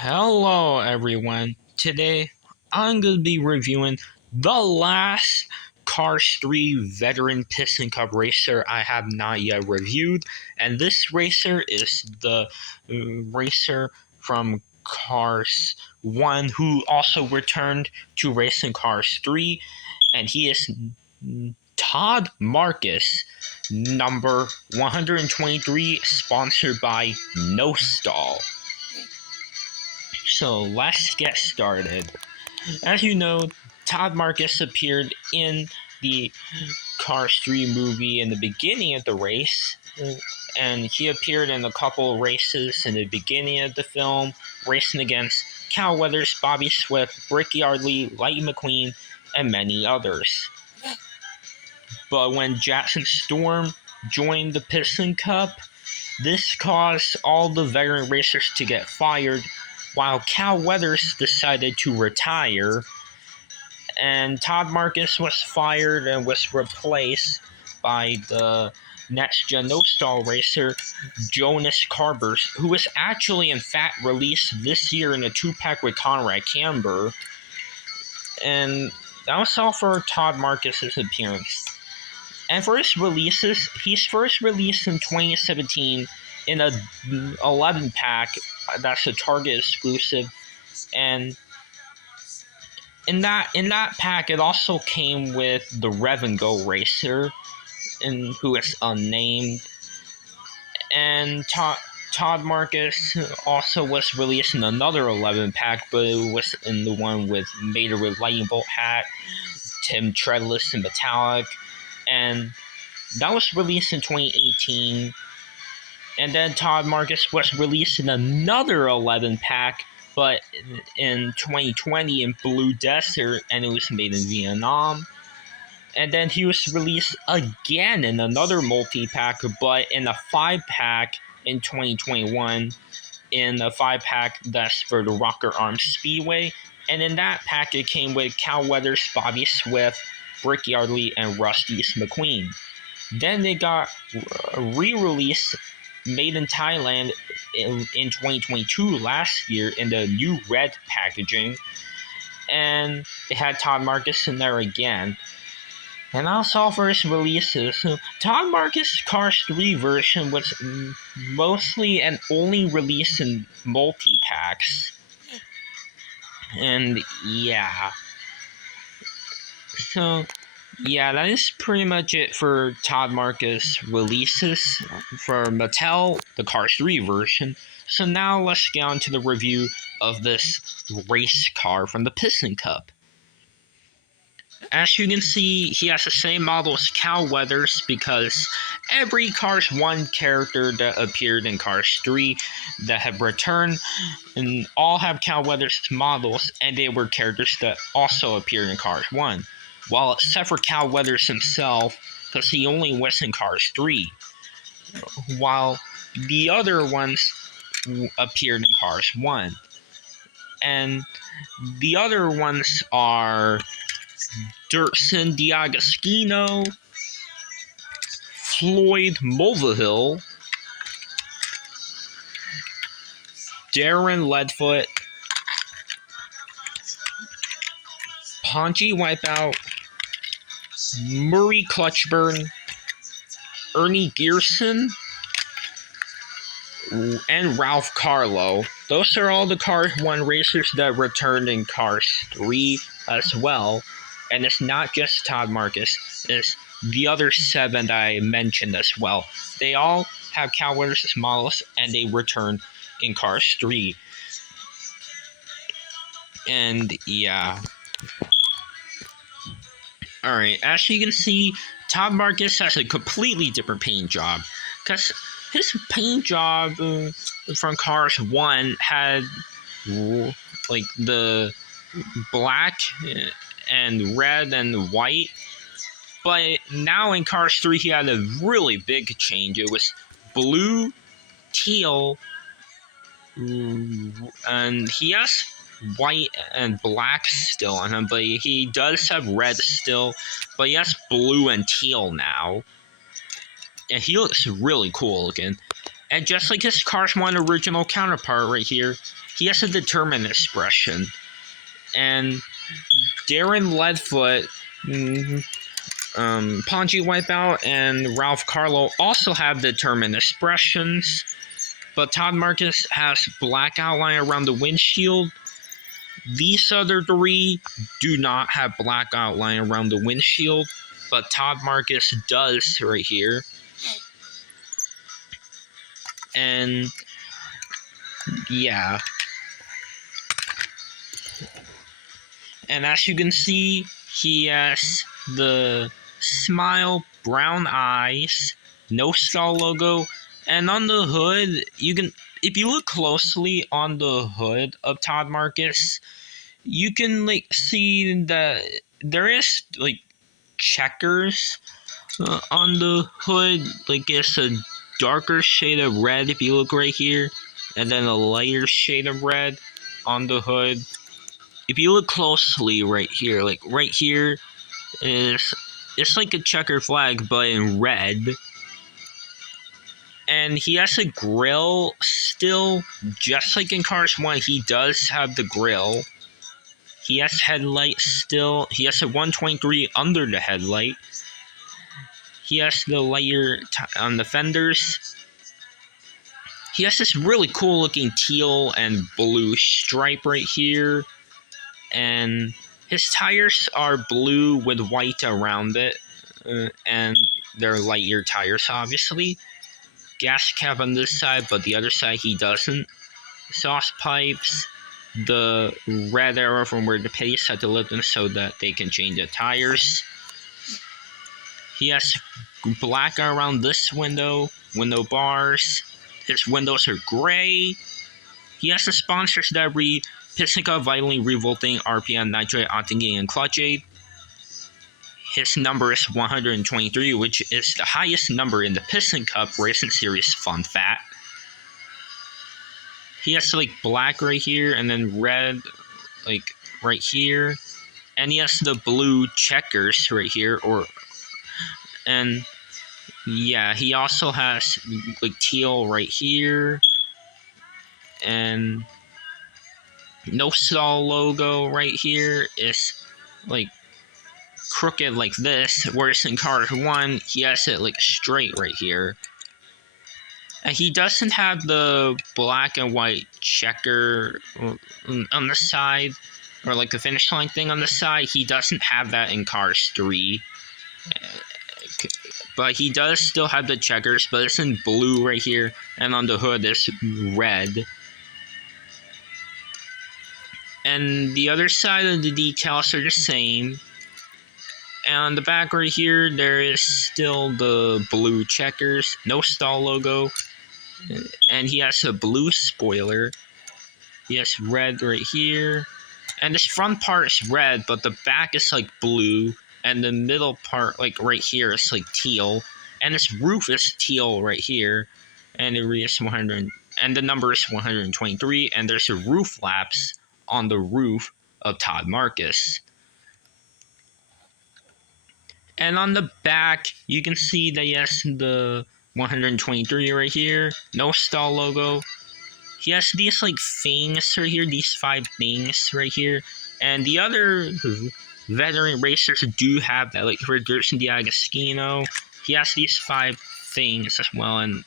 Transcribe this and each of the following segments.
Hello everyone. Today I'm going to be reviewing the last Cars 3 veteran Piston Cup racer I have not yet reviewed, and this racer is the racer from Cars 1 who also returned to racing Cars 3, and he is Todd Marcus, number 123, sponsored by No Stall. So let's get started. As you know, Todd Marcus appeared in the Cars 3 movie in the beginning of the race, and he appeared in a couple races in the beginning of the film, racing against Cal Weathers, Bobby Swift, Rick Yardley, Lightning McQueen, and many others. But when Jackson Storm joined the Piston Cup, this caused all the veteran racers to get fired, while Cal Weathers decided to retire, and Todd Marcus was fired and was replaced by the next gen no stall racer Jonas Carbers, who was actually in fact released this year in a 2-pack with Conrad Camber. And that was all for Todd Marcus's appearance. And for his releases, he's first released in 2017 in a 11-pack that's a Target exclusive, and in that pack it also came with the Rev and Go racer, and who is unnamed. And Todd Marcus also was released in another 11-pack, but it was in the one with Mater with Lightning Bolt hat, Tim Treadless and Metallic, and that was released in 2018. And then Todd Marcus was released in another 11-pack, but in 2020 in Blue Desert, and it was made in Vietnam. And then he was released again in another multi-pack, but in a 5-pack in 2021, in a 5-pack that's for the Rocker Arms Speedway. And in that pack, it came with Cal Weathers, Bobby Swift, Rick Yardley, and Rusty McQueen. Then they got re-released, made in Thailand in 2022 last year in the new red packaging, and it had Todd Marcus in there again. And also for his releases, Todd Marcus Cars 3 version was mostly and only released in multi-packs. And yeah. So yeah, that is pretty much it for Todd Marcus releases for Mattel, the Cars 3 version. So now let's get on to the review of this race car from the Piston Cup. As you can see, he has the same model as Cal Weathers, because every Cars 1 character that appeared in Cars 3 that have returned, and all have Cal Weathers models, and they were characters that also appeared in Cars 1. Well, except for Cal Weathers himself, because he only was in Cars 3, while the other ones appeared in Cars 1. And the other ones are Dirksen D'Agostino, Floyd Mulvihill, Darren Leadfoot, Ponchi Wipeout, Murray Clutchburn, Ernie Gearson, and Ralph Carlo. Those are all the Cars 1 racers that returned in Cars 3 as well. And it's not just Todd Marcus, it's the other 7 that I mentioned as well. They all have Cal Weathers models, and they return in Cars 3. And yeah. Alright, as you can see, Todd Marcus has a completely different paint job, because his paint job from Cars 1 had like the black and red and white, but now in Cars 3 he had a really big change. It was blue, teal, and he has white and black still on him, but he does have red still, but he has blue and teal now, and he looks really cool looking. And just like his Cars 1 original counterpart right here, he has a determined expression. And Darren Leadfoot, Ponji Wipeout, and Ralph Carlo also have determined expressions. But Todd Marcus has black outline around the windshield. These other three do not have black outline around the windshield, but Todd Marcus does right here. And yeah. And as you can see, he has the smile, brown eyes, no stall logo, and on the hood, you can, if you look closely on the hood of Todd Marcus, you can like see that there is like checkers on the hood. Like it's a darker shade of red if you look right here, and then a lighter shade of red on the hood. If you look closely right here, like right here is, it's like a checker flag but in red. And he has a grill still, just like in Cars 1, he does have the grill. He has headlights still. He has a 123 under the headlight. He has the lighter on the fenders. He has this really cool looking teal and blue stripe right here. And his tires are blue with white around it. And they're light year tires, obviously. Gas cap on this side, but the other side he doesn't. Exhaust pipes. The red arrow from where the pace had to lift them so that they can change the tires. He has black around this window bars. His windows are gray. He has the sponsors that read Piston Cup, Vitally, Revolting, RPM, Nitrate, Octane, and Clutch Aid. His number is 123, which is the highest number in the Piston Cup Racing Series Fun Fact. He has like black right here and then red like right here. And he has the blue checkers right here, and yeah, he also has like teal right here. And no stall logo right here is like crooked like this, whereas in Cars 1 he has it like straight right here. And he doesn't have the black and white checker on the side, or like the finish line thing on the side. He doesn't have that in Cars 3. But he does still have the checkers, but it's in blue right here, and on the hood it's red. And the other side of the decals are the same. And on the back right here, there is still the blue checkers, no stall logo. And he has a blue spoiler. He has red right here. And this front part is red, but the back is like blue. And the middle part, like right here, is like teal. And this roof is teal right here. And it reads 100, and the number is 123. And there's a roof lapse on the roof of Todd Marcus. And on the back, you can see that he has the 123 right here. No stall logo. He has these like things right here, these 5 things right here. And the other veteran racers do have that, like for Gerson D'Agostino. He has these 5 things as well, and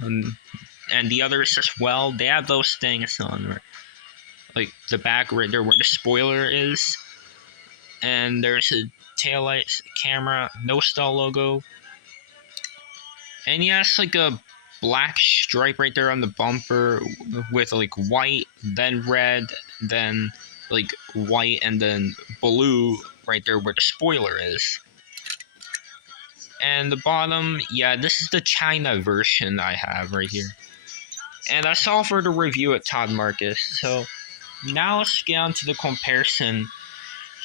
the others as well. They have those things on like the back right there where the spoiler is. And there's a taillight camera, no stall logo. And he has like a black stripe right there on the bumper with like white, then red, then like white, and then blue right there where the spoiler is. And the bottom, yeah, this is the China version I have right here. And that's all for the review at Todd Marcus. So now let's get on to the comparison.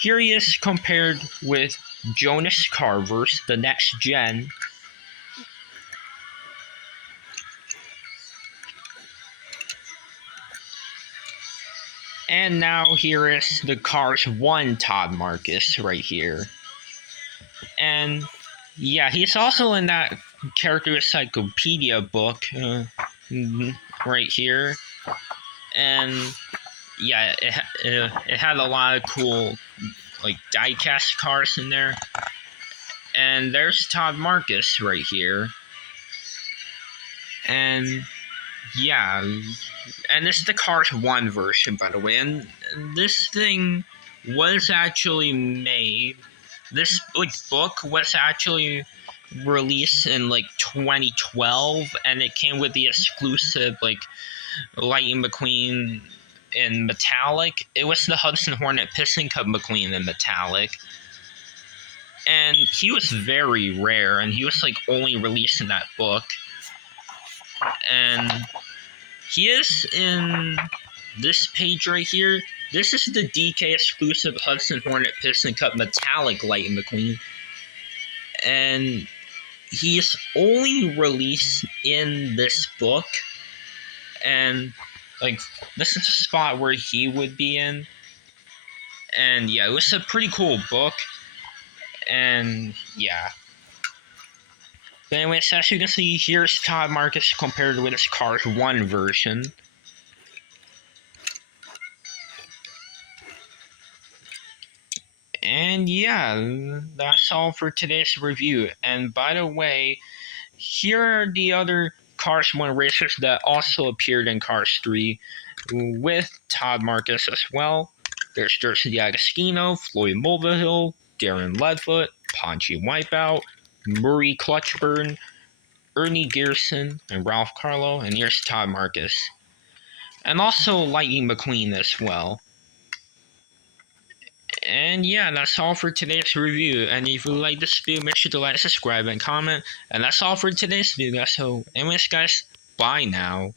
Here he is compared with Jonas Carver's The Next Gen. And now here is the Cars 1 Todd Marcus right here. And yeah, he's also in that character encyclopedia book. right here, and yeah, it had a lot of cool like diecast cars in there. And there's Todd Marcus right here, and yeah, and this is the Cars 1 version, by the way, and this thing was actually made. This like book was actually released in like 2012, and it came with the exclusive like Lightning McQueen in metallic. It was the Hudson Hornet Piston Cup McQueen in metallic, and he was very rare, and he was like only released in that book, and he is in this page right here. This is the DK exclusive Hudson Hornet Piston Cup metallic Lightning McQueen, and he's only released in this book, and like this is the spot where he would be in, and yeah, it was a pretty cool book, and yeah. But anyways, as you can see, here's Todd Marcus compared with his Cars 1 version. And yeah, that's all for today's review. And by the way, here are the other Cars 1 racers that also appeared in Cars 3 with Todd Marcus as well. There's Jersey Agostino, Floyd Mulvihill, Darren Ledfoot, Ponchi Wipeout, Murray Clutchburn, Ernie Gearson, and Ralph Carlo, and here's Todd Marcus. And also Lightning McQueen as well. And yeah, that's all for today's review. And if you like this video, make sure to like, subscribe, and comment. And that's all for today's video, guys. So anyways, guys, bye now.